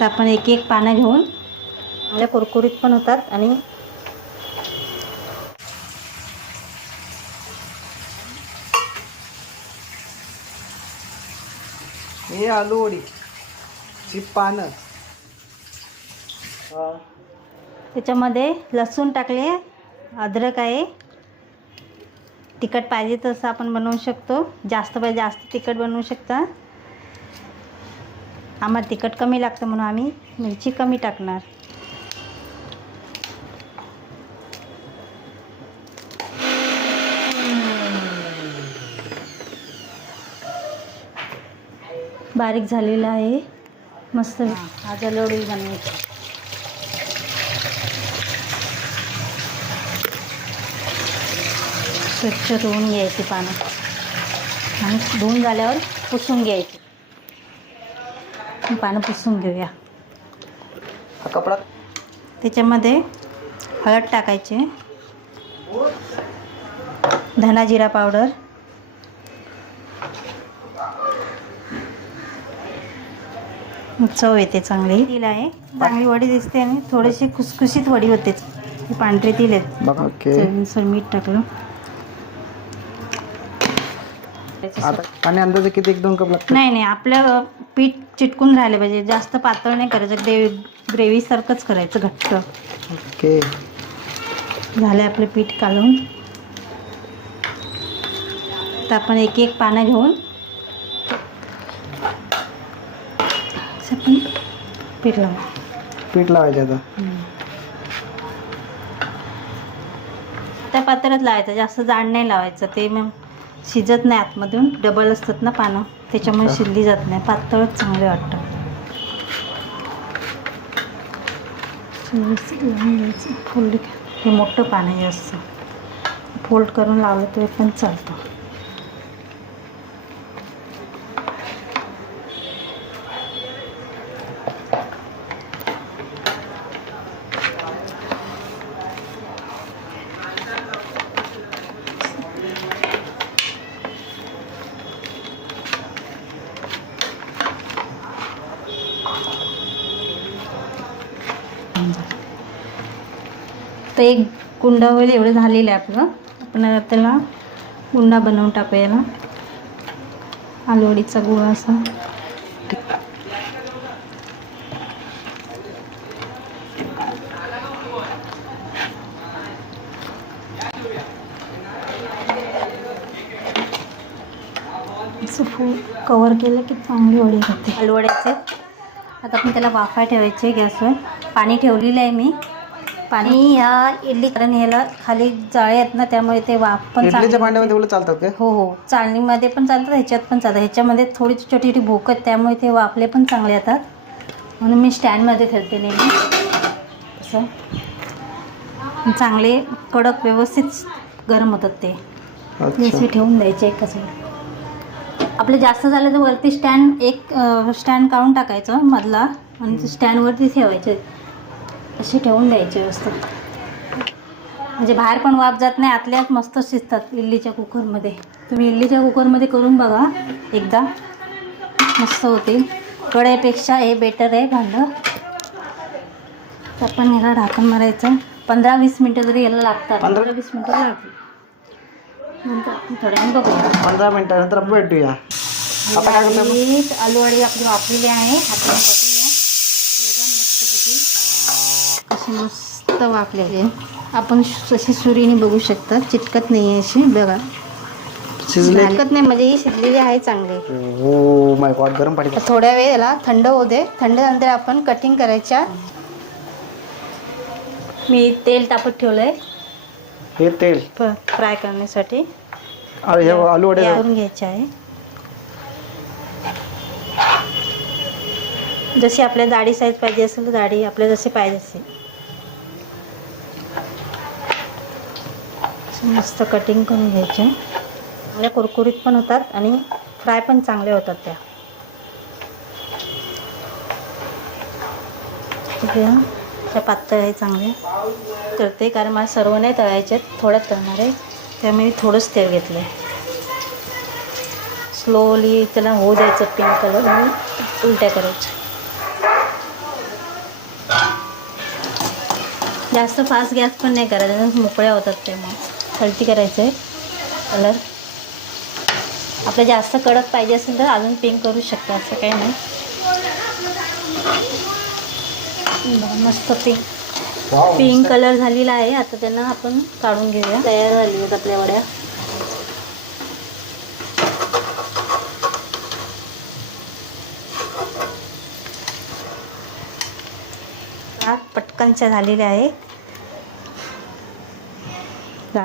तर आपण एक एक पानं घेऊन चांगल्या कुरकुरीत पण होतात आणि हे आलू वडी ची पानं त्याच्यामध्ये लसूण टाकले, अद्रक आहे. तिखट पाहिजे तसं आपण बनवू शकतो, जास्त पाहिजे जास्त तिखट बनवू शकता. आम्हाला तिखट कमी लागतं म्हणून आम्ही मिरची कमी टाकणार. बारीक झालेला आहे मस्त. आज आलूवडी बनवायची. स्वच्छ धुवून घ्यायची पानं आणि धुवून झाल्यावर पुसून घ्यायची. पानं पुसून घेऊया. कपडा त्याच्यामध्ये हळद टाकायचे, धना जिरा पावडर, चव येते चांगली. तिल आहे, चांगली वडी दिसते आणि थोडीशी खुसखुशीत वडी होते. ही पांढरे तिल आहेत. चवीनुसार मीठ टाकलं. आता पाणी अंदाजे किती, 1-2 कप लागतं? नाही आपलं पीठ चिटकून राहिले पाहिजे, जास्त पातळ नाही करायचं, ग्रेव्ही सारखंच करायचं घट्ट. ओके, झाले आपले पीठ काढून. तर आपण एक एक पानं घेऊन पीठ लावायचं. आता त्या पात्रात लावायचं, जास्त जाड नाही लावायचं. ते मग शिजत नाही आतमधून, डबल असतात ना पानं, त्याच्यामुळे शिजली जात नाही. पातळच चांगले वाटतं. हे मोठं पान आहे, जास्त फोल्ड करून लावलं तरी पण चालतं. तर एक गुंडा होईल एवढं झालेलं आहे आपलं. आपण त्याला गुंडा बनवून टाकूया ना, आलूवडीचा गोळा असा. असं फुल कवर केलं की चांगली वडी होते आलूवड्याचे. आता आपण त्याला वाफा ठेवायचे गॅसवर. पाणी ठेवलेलं आहे मी. पाणी या इडली, कारण ह्याला खाली जाळे आहेत ना, त्यामुळे ते वाफ पण इडलीच्या भांड्यामध्ये चालतात का? हो, चाळणीमध्ये पण चालतात, ह्याच्यात पण चालतात. ह्याच्यामध्ये थोडी छोटी छोटी भोक आहेत, त्यामुळे ते वाफले पण चांगले येतात. म्हणून मी स्टँडमध्ये ठेवते नेहमी. असं चांगले कडक व्यवस्थित गरम होतात ते. असे ठेवून द्यायचे एकच वेळ. आपले जास्त झाले तर वरती एक स्टँड काढून टाकायचं मधला आणि स्टँडवरती ठेवायचे. असे ठेवून द्यायचे व्यवस्थित, म्हणजे बाहेर पण वाफ जात नाही, आतल्यात मस्त शिजतात इडलीच्या कुकरमध्ये. तुम्ही इडलीच्या कुकरमध्ये करून बघा एकदा, मस्त होतील. कढईपेक्षा हे बेटर आहे भांडं. तर आपण याला ढाकण मारायचं. 15-20 मिनटं जरी याला लागतात, 15-20 मिनटं लागतील. नंतर आपण थोड्याने बघूया. 15 मिनटानंतर भेटूया. आलूवडी आपली वापरलेली आहे. आपण बघूया कशी मस्त वाफलेली आहे. आपण अशी सुरीने बघू शकता, चिटकत नाही आहे अशी. बघा चिटकत नाही, म्हणजे ही शिजलेली आहे चांगली. हो माय गॉड, गरम पाणी. थोड्या वेळ याला थंड होऊ दे. थंड आपण कटिंग करायच्या. मी तेल तापत ठेवलंय, हे तेल फ्राय करण्यासाठी. आलूवडे करून घ्यायचे आहे. जशी आपल्या जाडी साईज पाहिजे असेल तर जाडी, आपल्याला जशी पाहिजे असेल मस्त कटिंग करून घ्यायचे. चांगल्या कुरकुरीत पण होतात आणि फ्राय पण चांगले होतात त्या. त्या पातळ आहे चांगले करते, कारण मला सर्व नाही तळायचे, थोड्यात तळणार आहे, त्यामुळे थोडंच तेल घेतलं आहे. स्लोली त्याला होऊ द्यायचं पिंक कलर आणि उलट्या करायच्या. जास्त फास्ट गॅस पण नाही करायचा, मोकळ्या होतात ते. मग खलती करायचं आहे कलर. आपलं जास्त कडक पाहिजे असेल तर अजून पिंक करू शकता, असं काही नाही. मस्त पिंक कलर झालेला आहे. आता त्यांना आपण काढून घेऊया. तयार झाली आहेत आपल्या वड्या. पटकनच्या झालेल्या आहे.